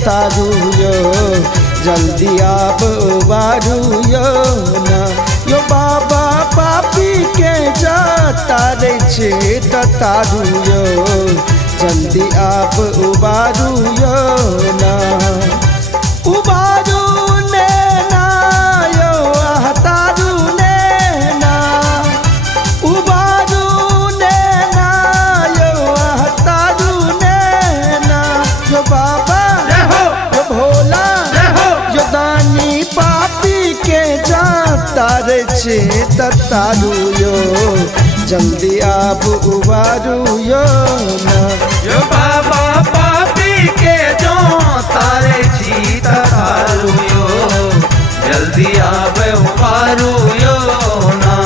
ततारू यो जल्दी आब उबारू यो ना यो बाबा पापी के जातारे छे ततारू यो जल्दी आब उबारू यो ना उबारू ने ना यो तारू ने ना उबारू ने ना यो तारू ने ना यो बाबा यो भोला यो दानी पापी के जातारे छे ततारू यो जल्दी आब उबारू यो ना यो बाबा पापी के जो तारे छी ततारू यो जल्दी आब उबारू यो ना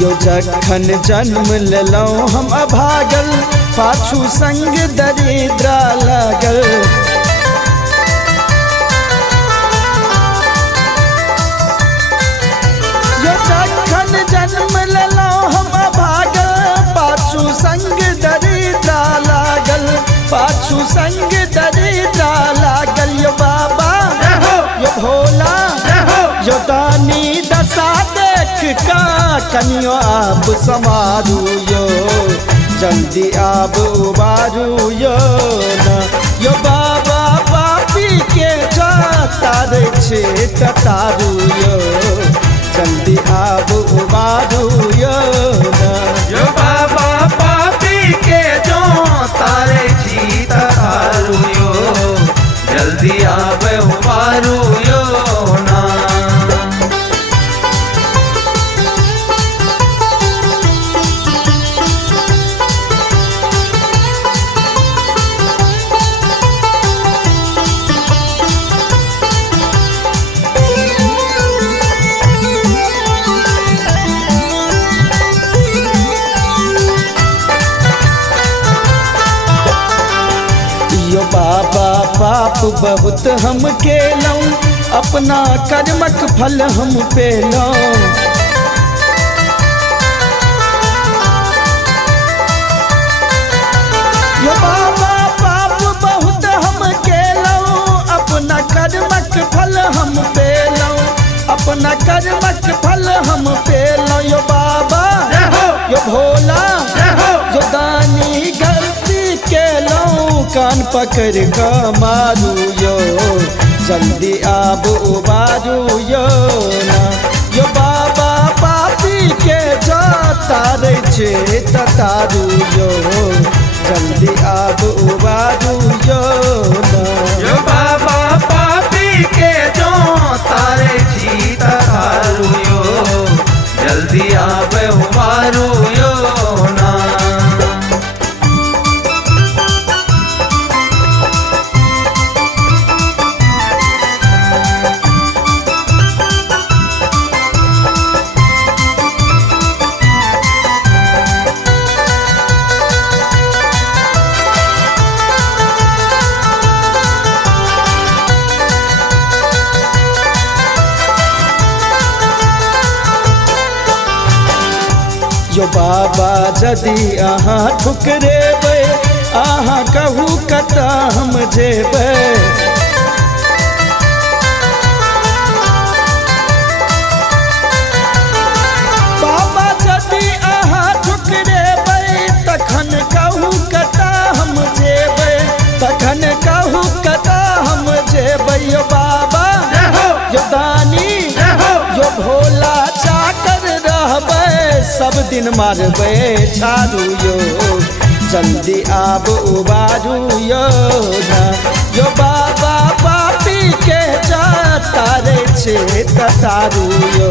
यो जखन जन्म लेलौं हम अभागल पाछू संग दरिद्रा लागल यो जखन जन्म लेलौं हम अभागल पाछू संग दरिद्रा लागल पाछू संग दरिद्रा लागल यो बाबा यो भोला यो दानी दशा देख का कनियो आब समारू यो जल्दी आब उबारू यो ना यो बाबा पापी के जातारे छे ततारू यो जल्दी आब उबारू यो ना यो बाबा पापी के जो तारे छी ततारू यो जल्दी आब उबारू यो ना यो बाबा पाप बहुत हम केलौं अपना कर्मक फल हम पेलौं यो बाबा पाप बहुत हम केलौं अपना कर्मक फल हम पेलौं अपना कर्मक फल हम पेलौं यो बाबा यो भोला यो दानी गलती केलौं कान पकड़ क मारू यो जल्दी आब उबारू यो ना यो बाबा पापी के जातारे छे ततारू यो जल्दी आब उबारू यो ना यो बाबा पापी के जो तारे छी ततारू यो जल्दी आब उबारू यो ना यो बाबा जदि अहाँ ठुकरेबै अहाँ कहू कतऽ हम जेबै बाबा जदि अहाँ ठुकरेबै तखन कहू कतऽ हम जेबै तखन कहू कतऽ हम जेबै यो बाबा यो दानी यो भोला चाकर रहबै सब दिन मारबै झाड़ू यो जल्दी आब उबारू यो ना यो बाबा पापी के जातारे छे ततारू यो